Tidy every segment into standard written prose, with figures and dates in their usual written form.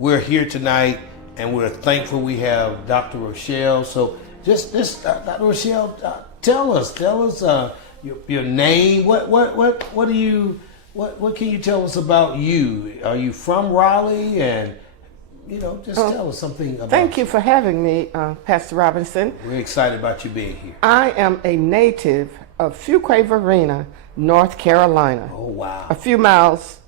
we're here tonight, and we're thankful we have Dr. Rochelle. So just this, Dr. Rochelle, tell us your name. What do you? What can you tell us about you? Are you from Raleigh? And just tell us something about Thank you for having me, Pastor Robinson. We're excited about you being here. I am a native of Fuquay-Varina, North Carolina. Oh, wow. A few miles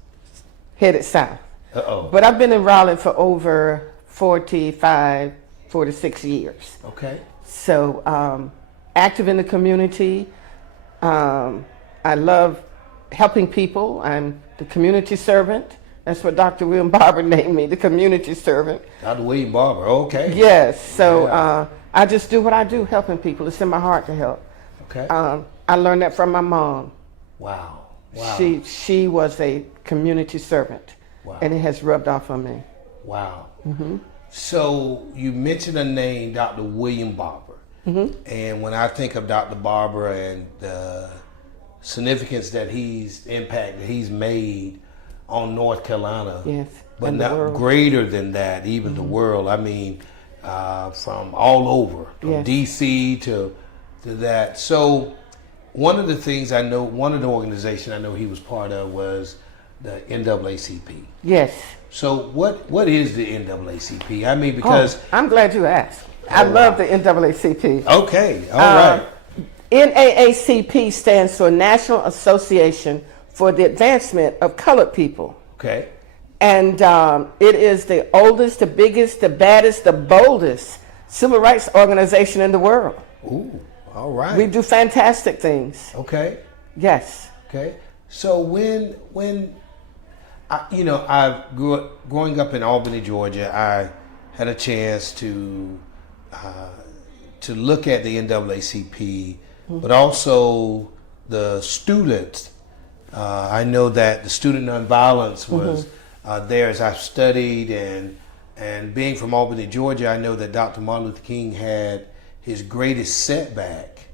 headed south. Uh-oh. But I've been in Raleigh for over 46 years. Okay. So active in the community. I love helping people. I'm the community servant. That's what Dr. William Barber named me, the community servant. Dr. William Barber, okay. Yes, so I just do what I do, helping people. It's in my heart to help. Okay. I learned that from my mom. Wow. She was a community servant, and it has rubbed off on me. Wow. Mm-hmm. So you mentioned a name, Dr. William Barber. Mm-hmm. And when I think of Dr. Barber and the significance that he's made on North Carolina, yes, but not greater than that, even the world. I mean, from all over, from DC to that. So one of the things I know, one of the organizations I know he was part of was the NAACP. Yes. So what is the NAACP? I mean, because I'm glad you asked. I love the NAACP. Okay, all right. NAACP stands for National Association for the Advancement of Colored People. Okay. And it is the oldest, the biggest, the baddest, the boldest civil rights organization in the world. Ooh, all right. We do fantastic things. Okay. Yes. Okay. So when growing up in Albany, Georgia, I had a chance to look at the NAACP, but also the students. I know that the student nonviolence was there as I've studied, and being from Albany, Georgia, I know that Dr. Martin Luther King had his greatest setback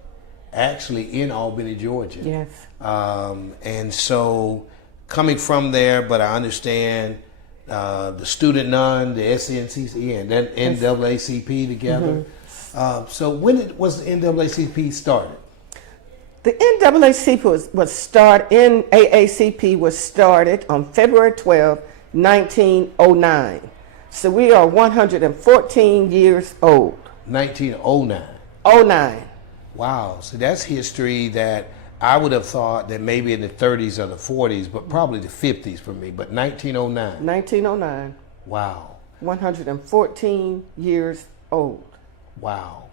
actually in Albany, Georgia. Yes. And so coming from there, but I understand the student non, the SNCC, and then NAACP together. So when was the NAACP started? The NAACP was started on February 12, 1909. So we are 114 years old. 1909. 09. Wow. So that's history that I would have thought that maybe in the 30s or the 40s, but probably the 50s for me. But 1909. 1909. Wow. 114 years old. Wow.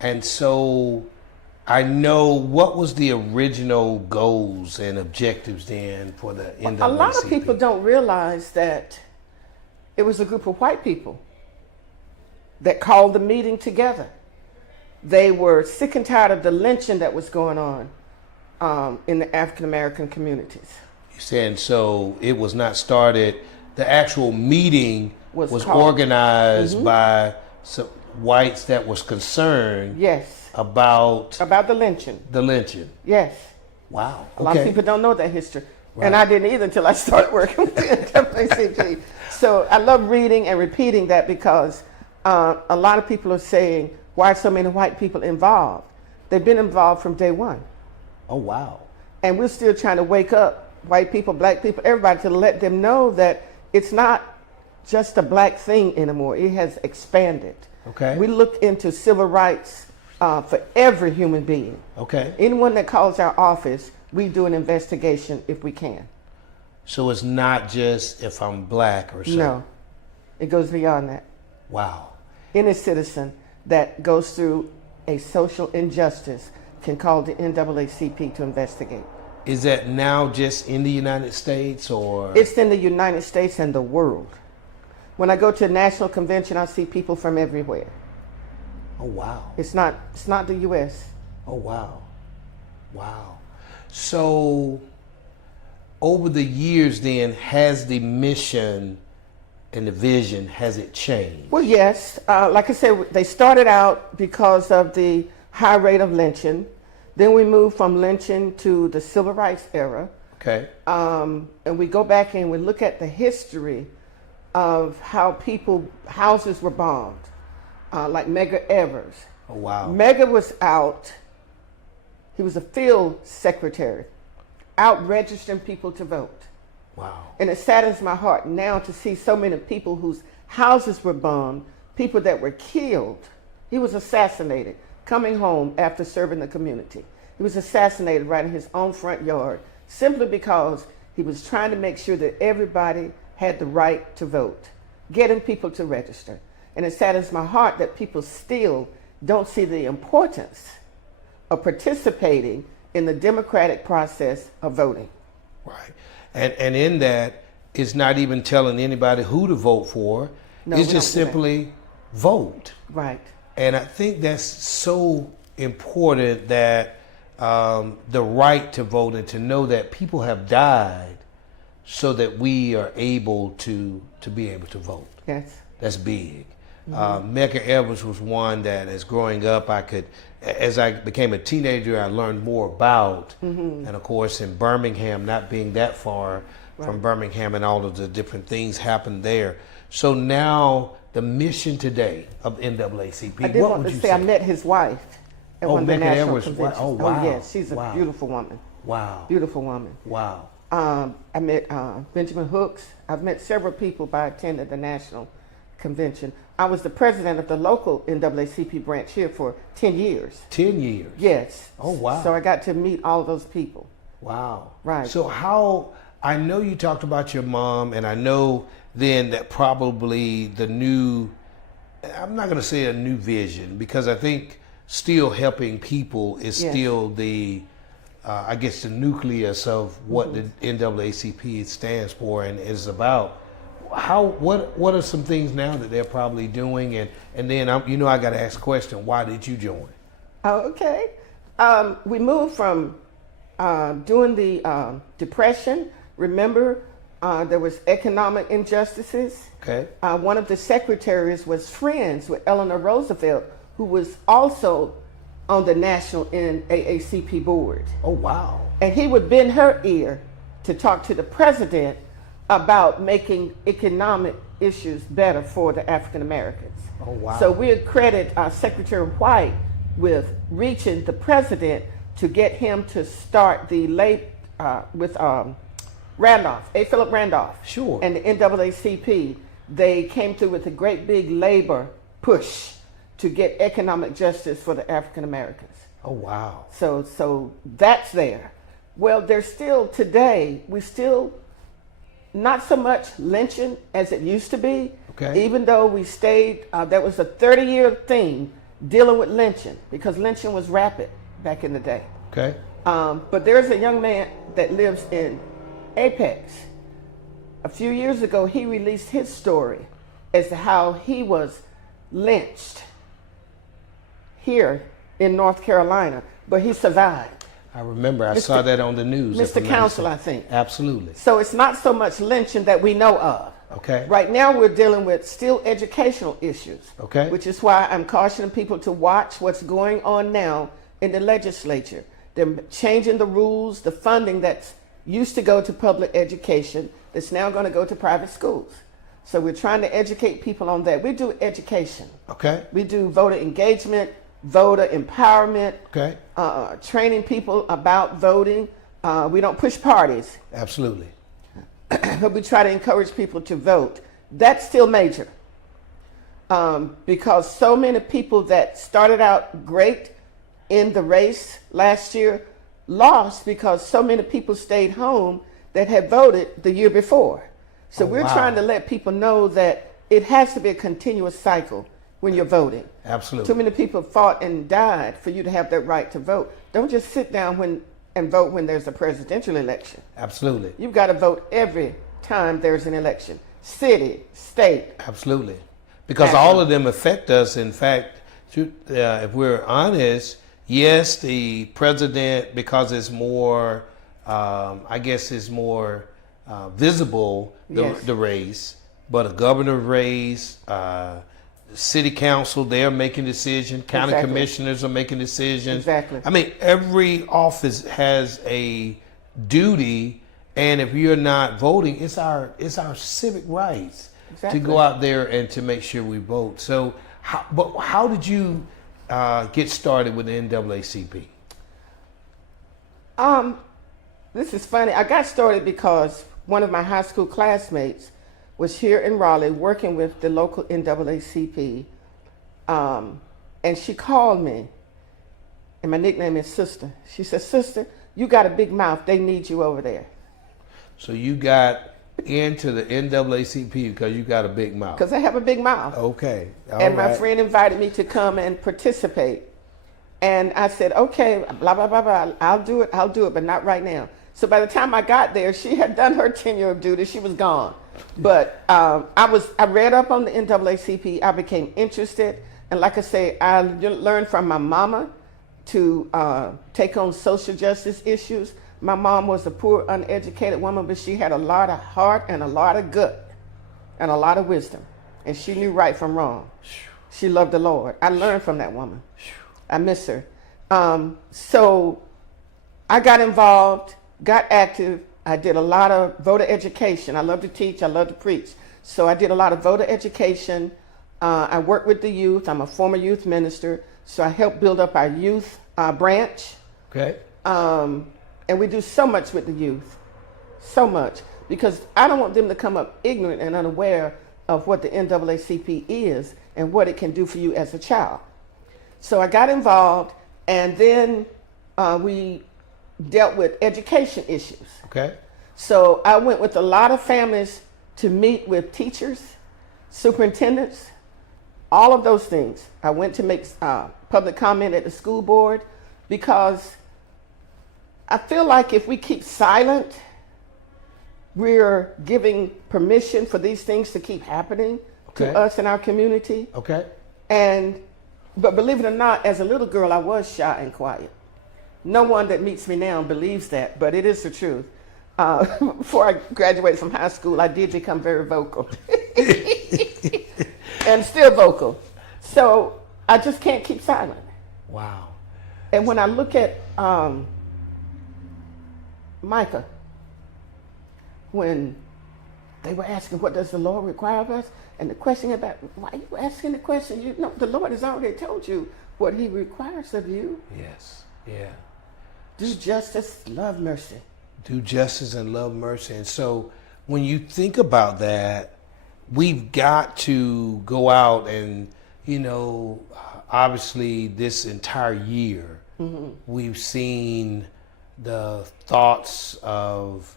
And so I know, what was the original goals and objectives then for the NAACP? A lot of people don't realize that it was a group of white people that called the meeting together. They were sick and tired of the lynching that was going on in the African American communities. You're saying so it was not started, the actual meeting was organized by some whites that was concerned about the lynching. The lynching. Yes. Wow. A lot of people don't know that history. Right. And I didn't either until I started working with the NAACP. So I love reading and repeating that because a lot of people are saying, why are so many white people involved? They've been involved from day one. Oh, wow. And we're still trying to wake up white people, black people, everybody, to let them know that it's not just a black thing anymore. It has expanded. Okay. We look into civil rights for every human being. Okay. Anyone that calls our office, we do an investigation if we can. So it's not just if I'm black or something? No. It goes beyond that. Wow. Any citizen that goes through a social injustice can call the NAACP to investigate. Is that now just in the United States, or? It's in the United States and the world. When I go to a national convention, I see people from everywhere. Oh, wow. It's not the U.S. Oh, wow. Wow. So over the years then, has the mission and the vision, has it changed? Well, yes. Like I said, they started out because of the high rate of lynching. Then we moved from lynching to the civil rights era. Okay. And we go back and we look at the history of how houses were bombed, like Medgar Evers. Oh, wow. Medgar was out. He was a field secretary, out registering people to vote. Wow. And it saddens my heart now to see so many people whose houses were bombed, people that were killed. He was assassinated coming home after serving the community. He was assassinated right in his own front yard simply because he was trying to make sure that everybody had the right to vote, getting people to register. And it saddens my heart that people still don't see the importance of participating in the democratic process of voting. Right. And in that, it's not even telling anybody who to vote for. No, it's we just don't do that. simply vote. Right. And I think that's so important, that the right to vote, and to know that people have died so that we are able to be able to vote. Yes. That's big. Medgar Evers was one that, as growing up, as I became a teenager, I learned more about. And of course, in Birmingham, not being that far from Birmingham, and all of the different things happened there. So now, the mission today of NAACP, I did what want would to you say I met his wife at one of the Medgar national Evers' conventions. wife. Oh, wow. yes, she's a Wow. beautiful woman. Wow. Beautiful woman. Wow. I met Benjamin Hooks. I've met several people by attending the national convention. I was the president of the local NAACP branch here for 10 years. 10 years. Yes. Oh, wow. So I got to meet all those people. Wow. Right. So I know you talked about your mom, and I know then that probably I'm not going to say a new vision, because I think still helping people is Yes. still the nucleus of what the NAACP stands for and is about. What are some things now that they're probably doing? And then I got to ask a question. Why did you join? Oh, okay. We moved from during the Depression. Remember, there was economic injustices. Okay. One of the secretaries was friends with Eleanor Roosevelt, who was also on the national NAACP board. Oh, wow. And he would bend her ear to talk to the president about making economic issues better for the African Americans. Oh, wow. So we credit Secretary White with reaching the president to get him to start the with Randolph, A. Philip Randolph. Sure. And the NAACP, they came through with a great big labor push to get economic justice for the African Americans. Oh, wow. So that's there. Well, there's still today, we still not so much lynching as it used to be. Okay. Even though we stayed, that was a 30-year thing dealing with lynching, because lynching was rapid back in the day. Okay. But there's a young man that lives in Apex. A few years ago, he released his story as to how he was lynched here in North Carolina, but he survived. I remember. I saw that on the news. if Mr. I'm not Counsel, I mistaken. think. Absolutely. So it's not so much lynching that we know of. Okay. Right now, we're dealing with still educational issues. Okay. Which is why I'm cautioning people to watch what's going on now in the legislature. They're changing the rules, the funding that used to go to public education that's now going to go to private schools. So we're trying to educate people on that. We do education. Okay. We do voter engagement, voter empowerment, Okay. training people about voting. We don't push parties, Absolutely. but we try to encourage people to vote. That's still major, because so many people that started out great in the race last year lost because so many people stayed home that had voted the year before. So Oh, we're wow. trying to let people know that it has to be a continuous cycle when you're voting. Absolutely. Too many people fought and died for you to have that right to vote. Don't just sit down and vote when there's a presidential election. Absolutely. You've got to vote every time there's an election. City, state. Absolutely. Because National. all of them affect us. In fact, if we're honest, yes, the president, because it's more, it's more visible, Yes. the race, but a governor race, city council, they're making decisions, county Exactly. commissioners are making decisions. Exactly. I mean, every office has a duty, and if you're not voting, it's our civic rights. Exactly. to go out there and to make sure we vote. So, how did you get started with the NAACP? This is funny. I got started because one of my high school classmates was here in Raleigh working with the local NAACP, and she called me, and my nickname is Sister. She said, "Sister, you got a big mouth. They need you over there." So you got into the NAACP because you got a big mouth. Because I have a big mouth. Okay. All And my right. friend invited me to come and participate. And I said, okay, blah, blah, blah, blah. I'll do it, but not right now. So by the time I got there, she had done her tenure of duty. She was gone. But I read up on the NAACP. I became interested. And like I say, I learned from my mama to take on social justice issues. My mom was a poor, uneducated woman, but she had a lot of heart and a lot of gut and a lot of wisdom. And she knew right from wrong. She loved the Lord. I learned from that woman. I miss her. So I got involved, got active. I did a lot of voter education. I love to teach. I love to preach. So I did a lot of voter education. I worked with the youth. I'm a former youth minister. So I helped build up our youth branch. Okay. And we do so much with the youth, so much, because I don't want them to come up ignorant and unaware of what the NAACP is and what it can do for you as a child. So I got involved, and then we dealt with education issues. Okay. So I went with a lot of families to meet with teachers, superintendents, all of those things. I went to make public comment at the school board because I feel like if we keep silent, we're giving permission for these things to keep happening to us in our community. Okay. But believe it or not, as a little girl, I was shy and quiet. No one that meets me now believes that, but it is the truth. Before I graduated from high school, I did become very vocal. And still vocal. So I just can't keep silent. Wow. And when I look at Micah, when they were asking, what does the Lord require of us? And the question about, why are you asking the question? You know, the Lord has already told you what he requires of you. Yes. Yeah. Do justice, love mercy. Do justice and love mercy. And so when you think about that, we've got to go out and, you know, obviously this entire year, we've seen the thoughts of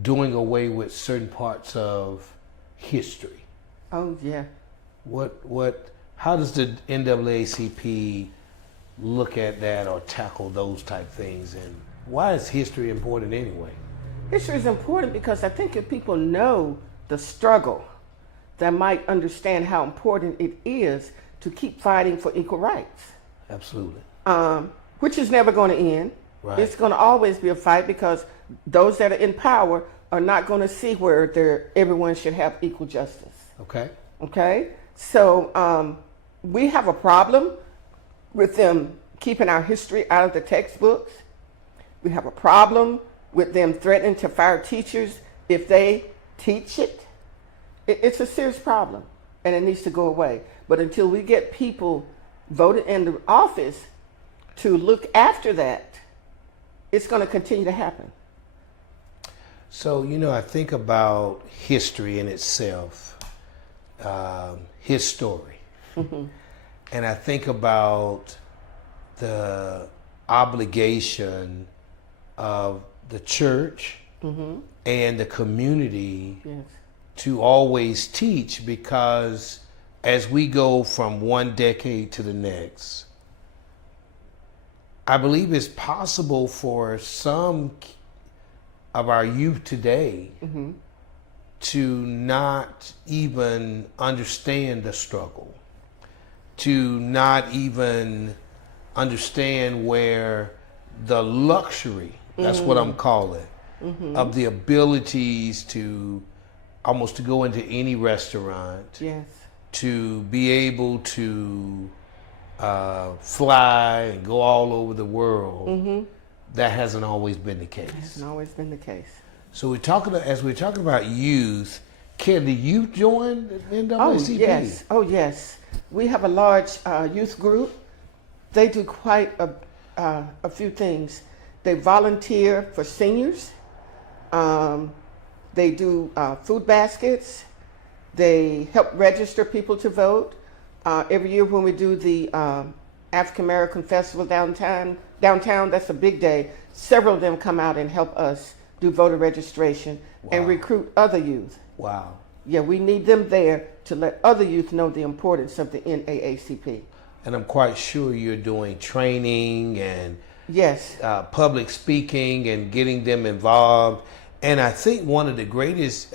doing away with certain parts of history. Oh, yeah. How does the NAACP look at that or tackle those type things, and why is history important anyway? History is important because I think if people know the struggle, they might understand how important it is to keep fighting for equal rights. Absolutely. Which is never going to end. Right. It's going to always be a fight because those that are in power are not going to see where everyone should have equal justice. Okay. Okay? So we have a problem with them keeping our history out of the textbooks. We have a problem with them threatening to fire teachers if they teach it. It's a serious problem, and it needs to go away. But until we get people voted into office to look after that, it's going to continue to happen. So, you know, I think about history in itself, his story. And I think about the obligation of the church and the community to always teach, because as we go from one decade to the next, I believe it's possible for some of our youth today to not even understand the struggle, to not even understand where the luxury, that's what I'm calling, of the abilities to almost to go into any restaurant, to be able to fly and go all over the world. That hasn't always been the case. It hasn't always been the case. So as we're talking about youth, Can the youth join the NAACP? Oh, yes. Oh, yes. We have a large youth group. They do quite a few things. They volunteer for seniors. They do food baskets. They help register people to vote. Every year when we do the African American Festival downtown, that's a big day. Several of them come out and help us do voter registration and Wow. recruit other youth. Wow. Yeah, we need them there to let other youth know the importance of the NAACP. And I'm quite sure you're doing training and Yes, public speaking and getting them involved. And I think one of the greatest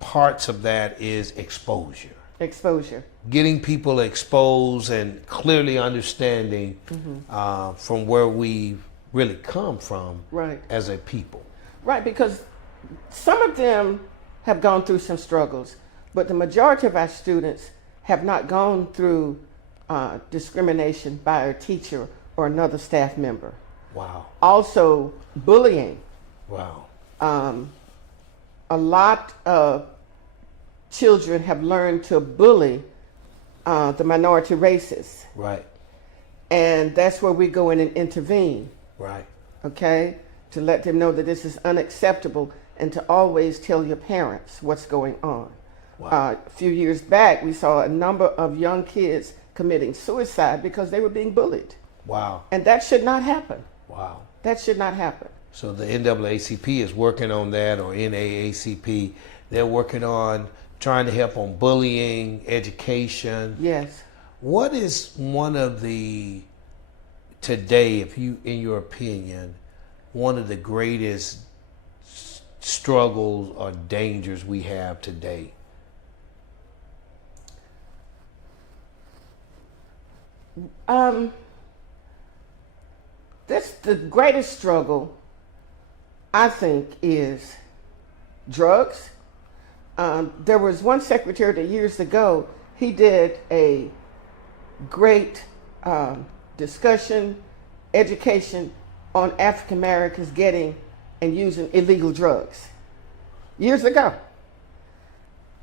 parts of that is exposure. exposure. Getting people exposed and clearly understanding from where we really come from Right. as a people. Right, because some of them have gone through some struggles, but the majority of our students have not gone through discrimination by a teacher or another staff member. Wow. Also, bullying. Wow. A lot of children have learned to bully the minority races, Right. and that's where we go in and intervene. Right. Okay, to let them know that this is unacceptable and to always tell your parents what's going on. Wow. A few years back, we saw a number of young kids committing suicide because they were being bullied. Wow. And that should not happen. Wow. That should not happen. So the NAACP is working on that, or NAACP. They're working on trying to help on bullying, education. Yes. What is one of the, today, if you, in your opinion, one of the greatest struggles or dangers we have today? The greatest struggle, I think, is drugs. There was one secretary that years ago, he did a great discussion, education on African Americans getting and using illegal drugs. Years ago.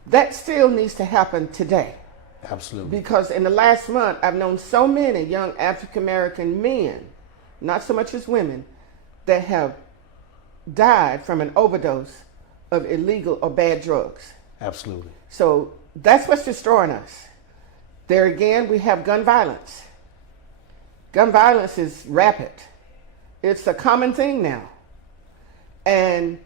That still needs to happen today. Absolutely. Because in the last month, I've known so many young African American men, not so much as women, that have died from an overdose of illegal or bad drugs. Absolutely. So that's what's destroying us. There again, we have gun violence. Gun violence is rapid. It's a common thing now. And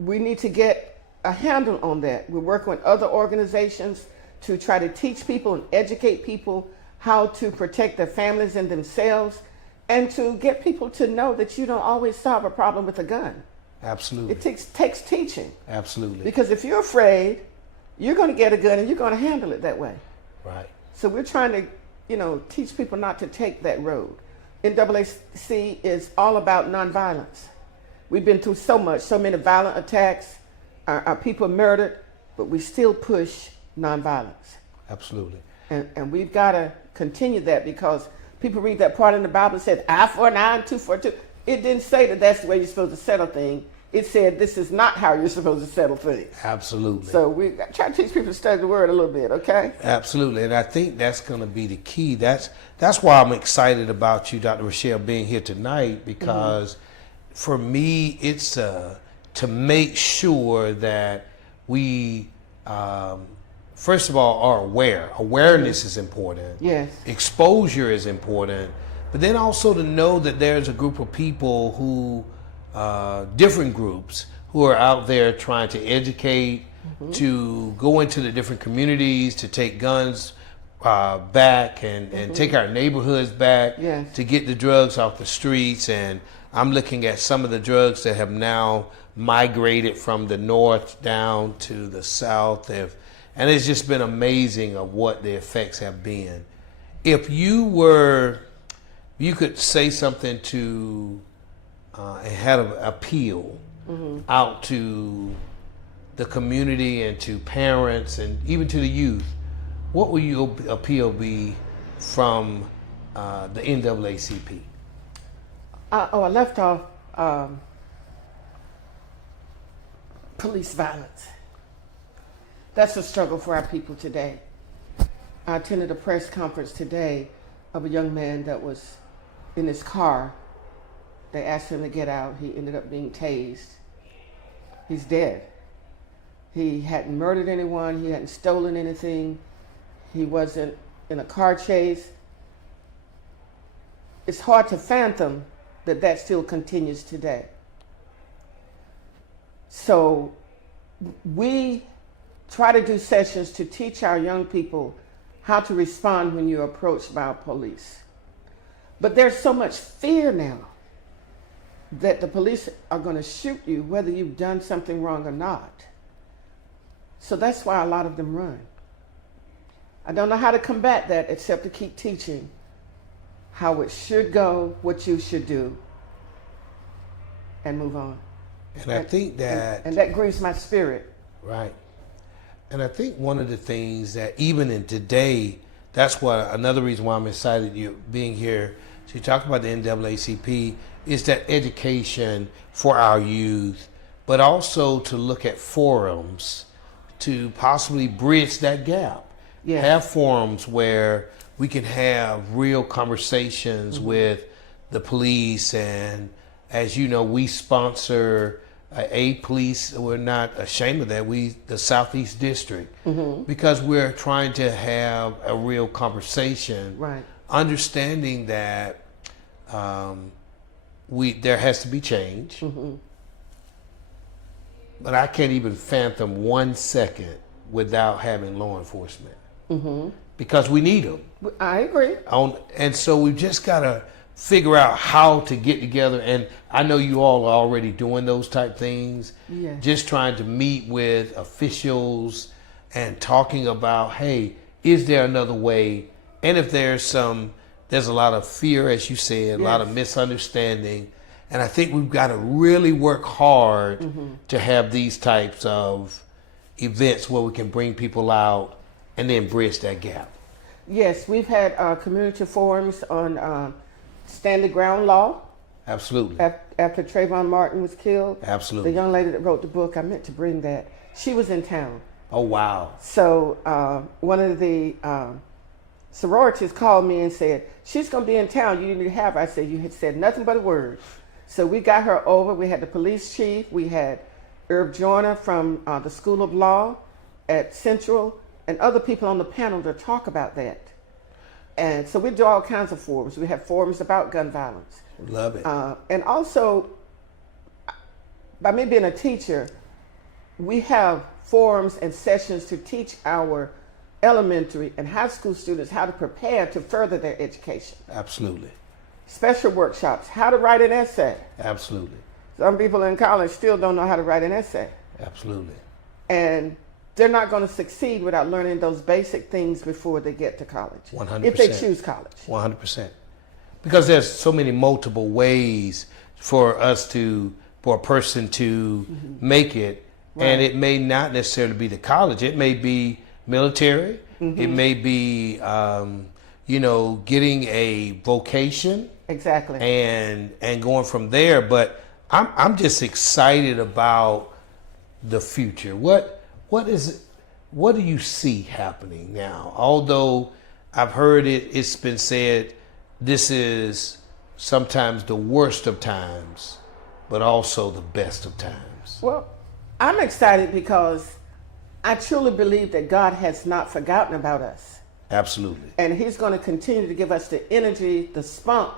we need to get a handle on that. We're working with other organizations to try to teach people and educate people how to protect their families and themselves, and to get people to know that you don't always solve a problem with a gun. Absolutely. It takes teaching. Absolutely. Because if you're afraid, you're going to get a gun and you're going to handle it that way. Right. So we're trying to, teach people not to take that road. NAACP is all about nonviolence. We've been through so much, so many violent attacks, our people murdered, but we still push nonviolence. Absolutely. And we've got to continue that, because people read that part in the Bible that says eye for an eye and tooth for a tooth. It didn't say that that's the way you're supposed to settle things. It said this is not how you're supposed to settle things. Absolutely. So we try to teach people to study the word a little bit, okay? Absolutely, and I think that's going to be the key. That's why I'm excited about you, Dr. Rochelle, being here tonight, because for me, it's to make sure that we, first of all, are aware. Awareness is important. Yes. Exposure is important, but then also to know that there's a group of people who, different groups, who are out there trying to educate, to go into the different communities, to take guns back and take our neighborhoods back, Yes. to get the drugs off the streets. And I'm looking at some of the drugs that have now migrated from the north down to the south. And it's just been amazing of what the effects have been. If you could say something to, and had an appeal out to the community and to parents and even to the youth, what would your appeal be from the NAACP? I left off police violence. That's a struggle for our people today. I attended a press conference today of a young man that was in his car. They asked him to get out. He ended up being tased. He's dead. He hadn't murdered anyone. He hadn't stolen anything. He wasn't in a car chase. It's hard to fathom that that still continues today. So we try to do sessions to teach our young people how to respond when you're approached by police. But there's so much fear now that the police are going to shoot you whether you've done something wrong or not. So that's why a lot of them run. I don't know how to combat that except to keep teaching how it should go, what you should do, and move on. And I think that... And that grieves my spirit. Right. And I think one of the things that even in today, that's why another reason why I'm excited you being here to talk about the NAACP is that education for our youth, but also to look at forums to possibly bridge that gap. Yes. Have forums where we can have real conversations with the police. And as you know, we sponsor a police. We're not ashamed of that. The Southeast District, because we're trying to have a real conversation, Right. understanding that there has to be change. But I can't even fathom 1 second without having law enforcement, because we need them. I agree. And so we've just got to figure out how to get together. And I know you all are already doing those type things. Yes. Just trying to meet with officials and talking about, hey, is there another way? And if there's a lot of fear, as you said, a lot of misunderstanding. And I think we've got to really work hard to have these types of events where we can bring people out and then bridge that gap. Yes, we've had community forums on standing ground law. Absolutely. After Trayvon Martin was killed. Absolutely. The young lady that wrote the book, I meant to bring that. She was in town. Oh, wow. So one of the sororities called me and said, she's going to be in town. You need to have her. I said, you had said nothing but a word. So we got her over. We had the police chief. We had Irv Joyner from the School of Law at Central and other people on the panel to talk about that. And so we do all kinds of forums. We have forums about gun violence. Love it. And also, by me being a teacher, we have forums and sessions to teach our elementary and high school students how to prepare to further their education. Absolutely. Special workshops, how to write an essay. Absolutely. Some people in college still don't know how to write an essay. Absolutely. And they're not going to succeed without learning those basic things before they get to college. 100%. If they choose college. 100%. Because there's so many multiple ways for a person to make it. Right. And it may not necessarily be the college. It may be military. It may be, getting a vocation. Exactly. And going from there. But I'm just excited about the future. What do you see happening now? Although I've heard it's been said this is sometimes the worst of times, but also the best of times. Well, I'm excited because I truly believe that God has not forgotten about us. Absolutely. And He's going to continue to give us the energy, the spunk,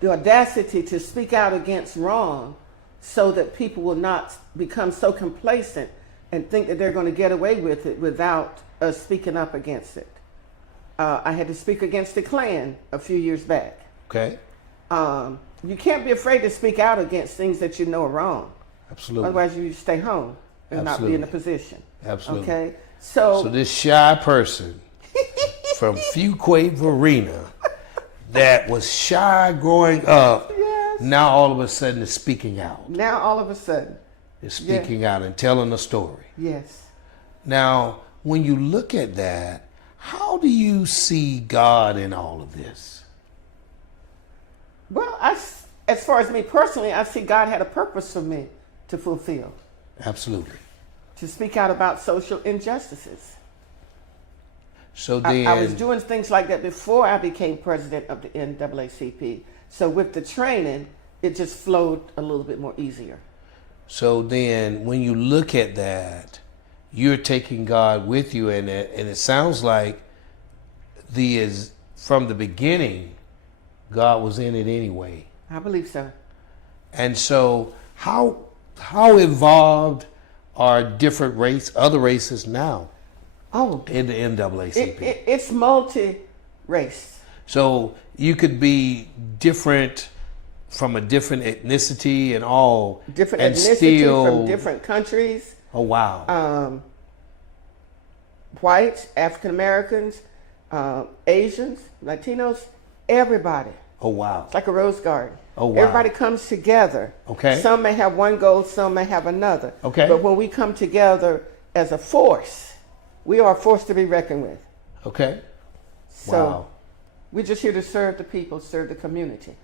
the audacity to speak out against wrong so that people will not become so complacent and think that they're going to get away with it without us speaking up against it. I had to speak against the Klan a few years back. Okay. You can't be afraid to speak out against things that you know are wrong. Absolutely. Otherwise, you stay home and not be in a Absolutely. position. Absolutely. Okay. So this shy person from Fuquay Varina that was shy growing up, Yes. now all of a sudden is speaking out. Now all of a sudden. Is speaking out and telling a story. Yes. Now, when you look at that, how do you see God in all of this? Well, as far as me personally, I see God had a purpose for me to fulfill. Absolutely. to speak out about social injustices. So then, I was doing things like that before I became president of the NAACP. So with the training, it just flowed a little bit more easier. so then, when you look at that, you're taking God with you in it, and it sounds like from the beginning, God was in it anyway. I believe so. And so, how involved are different other races now Oh, in the NAACP? it's multi-race. So you could be different from a different ethnicity and all, Different and ethnicity still, from different countries. Oh wow! Whites, African Americans, Asians, Latinos, everybody. Oh wow! It's like a rose garden. Oh, wow. Everybody comes together. Okay. Some may have one goal, some may have another. Okay. But when we come together as a force, we are a force to be reckoned with. Okay. So Wow. we're just here to serve the people, serve the community.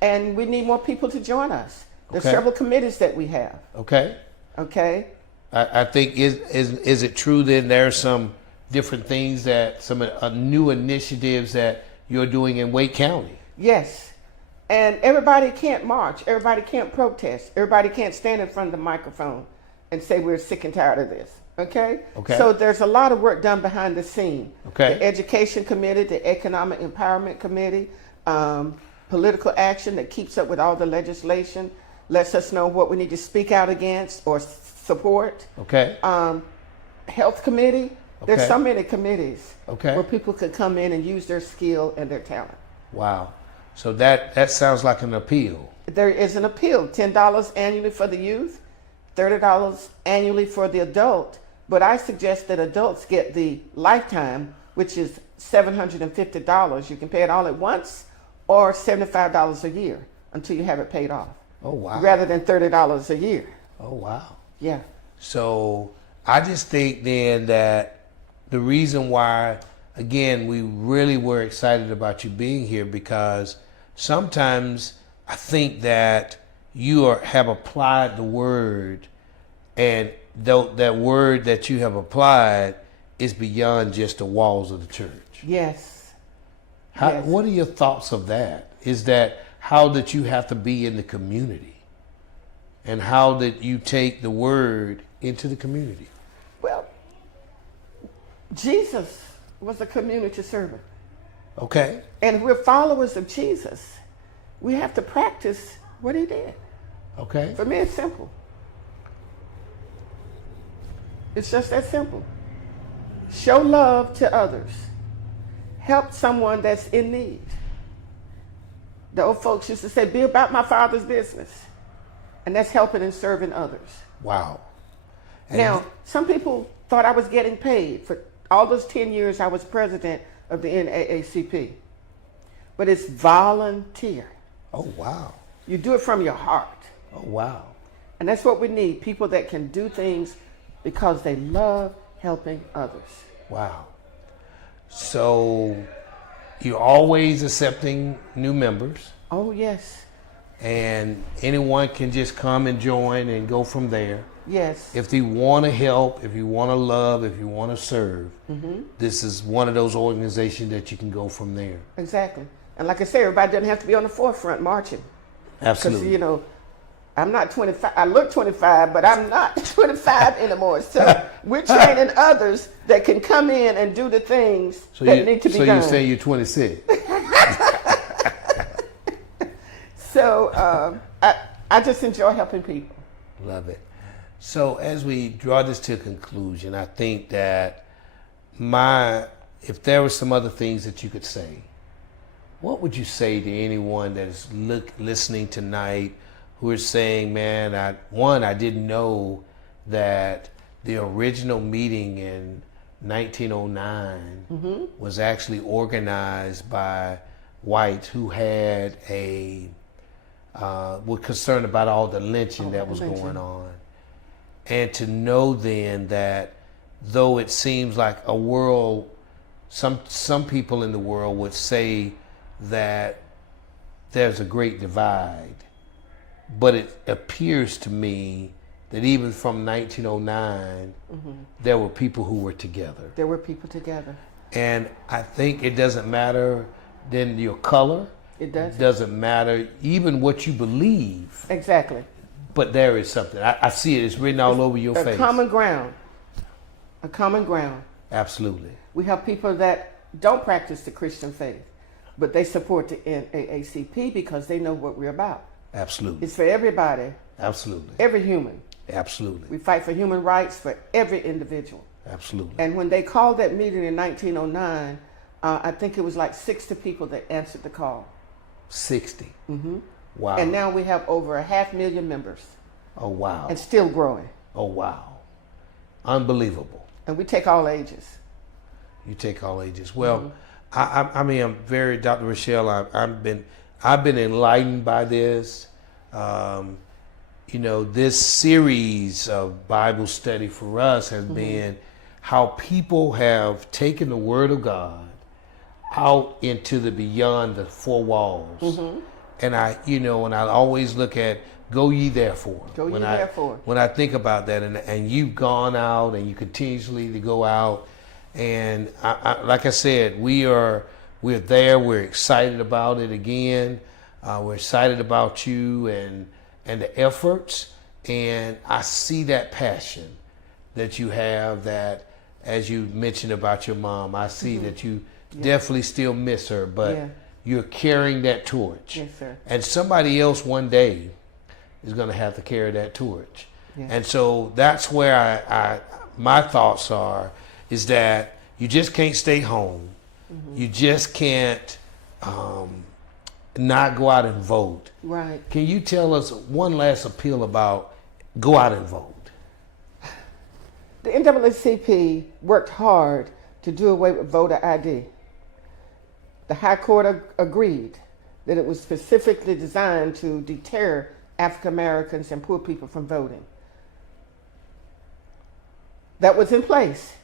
And we need more people to join us. There's Okay. several committees that we have. Okay. Okay. I think is it true then there's some different things that some new initiatives that you're doing in Wake County? Yes. And everybody can't march. Everybody can't protest. Everybody can't stand in front of the microphone and say we're sick and tired of this. Okay? Okay. So there's a lot of work done behind the scene. Okay. The Education Committee, the Economic Empowerment Committee, political action that keeps up with all the legislation, lets us know what we need to speak out against or support. Okay. Health Committee. There's Okay. so many committees Okay. where people could come in and use their skill and their talent. Wow. So that sounds like an appeal. There is an appeal, $10 annually for the youth, $30 annually for the adult. But I suggest that adults get the lifetime, which is $750. You can pay it all at once or $75 a year until you have it paid off, Oh wow. rather than $30 a year. Oh wow. Yeah. So I just think then that the reason why, again, we really were excited about you being here because sometimes I think that you have applied the word, and that word that you have applied is beyond just the walls of the church. Yes. Yes. What are your thoughts of that? Is that how that you have to be in the community, and how that you take the word into the community? Well, Jesus was a community servant. Okay. And if we're followers of Jesus, we have to practice what he did. Okay. For me, it's simple. It's just that simple. Show love to others. Help someone that's in need. The old folks used to say, be about my Father's business. And that's helping and serving others. Wow. And Now, some people thought I was getting paid for all those 10 years I was president of the NAACP. But it's volunteer. oh wow. You do it from your heart. Oh wow. And that's what we need, people that can do things because they love helping others. Wow. So you're always accepting new members, Oh, yes. and anyone can just come and join and go from there. Yes. If they want to help, if you want to love, if you want to serve, this is one of those organizations that you can go from there. Exactly. And like I say, everybody doesn't have to be on the forefront marching. Because, Absolutely. you know, I'm not 25. I look 25, but I'm not 25 anymore. So we're training others that can come in and do the things that need to be so done. you say you're 26. So I just enjoy helping people. Love it. So as we draw this to a conclusion, I think that if there were some other things that you could say, what would you say to anyone that is listening tonight who is saying, man, I didn't know that the original meeting in 1909 was actually organized by whites who had were concerned about all the lynching that was going on. And to know then that though it seems like a world, some people in the world would say that there's a great divide, but it appears to me that even from 1909, there were people who were together. There were people together. And I think it doesn't matter then your color. It does. It doesn't matter even what you believe. Exactly. But there is something. I see it. It's written all over your face. A common ground. A common ground. Absolutely. We have people that don't practice the Christian faith, but they support the NAACP because they know what we're about. Absolutely. It's for everybody, Absolutely. every human. Absolutely. We fight for human rights for every individual. Absolutely. And when they called that meeting in 1909, I think it was like 60 people that answered the call. 60. Wow. And now we have over 500,000 members Oh, wow. and still growing. Oh, wow. Unbelievable. And we take all ages. You take all ages. Well, I mean, I'm very, Dr. Rochelle, I've been enlightened by this. You know, this series of Bible study for us has been how people have taken the Word of God out into the beyond the four walls. And I always look at go ye therefore. Go ye therefore. When I think about that, and you've gone out and you continuously to go out, and I like I said, we're there. We're excited about it again. We're excited about you and the efforts, and I see that passion that you have. That, as you mentioned about your mom, I see that you definitely still miss her, but you're carrying that torch. Yes, sir. And somebody else one day is going to have to carry that torch. Yes. And so that's where my thoughts are, is that you just can't stay home. You just can't not go out and vote. Right. Can you tell us one last appeal about go out and vote? The NAACP worked hard to do away with voter ID. The High Court agreed that it was specifically designed to deter African Americans and poor people from voting. That was in place,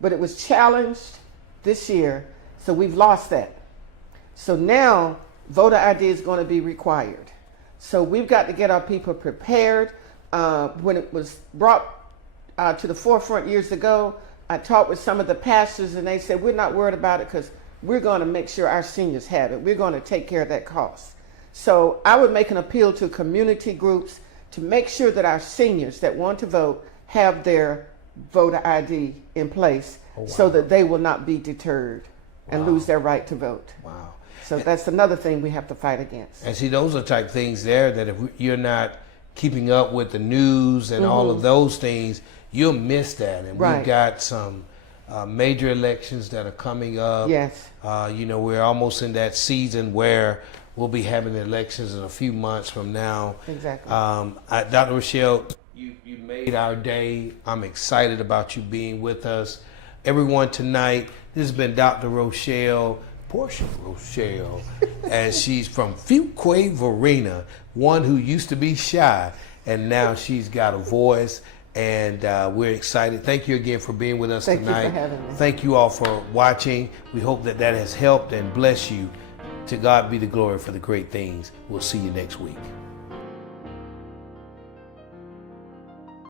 but it was challenged this year, so we've lost that. So now voter ID is going to be required. So we've got to get our people prepared. When it was brought to the forefront years ago, I talked with some of the pastors and they said, we're not worried about it because we're going to make sure our seniors have it. We're going to take care of that cost. So I would make an appeal to community groups to make sure that our seniors that want to vote have their voter ID in place so that they will not be deterred and lose their right to vote. Wow. So that's another thing we have to fight against. And see, those are type things there that if you're not keeping up with the news and all of those things, you'll miss that. And we've got some major elections that are coming up. Yes. We're almost in that season where we'll be having elections in a few months from now. Exactly. Dr. Rochelle, you made our day. I'm excited about you being with us. Everyone tonight, this has been Dr. Rochelle, Portia Rochelle, and she's from Fuquay-Varina, one who used to be shy, and now she's got a voice, and we're excited. Thank you again for being with us tonight. Thank you for having me. Thank you all for watching. We hope that has helped and blessed you. To God be the glory for the great things. We'll see you next week.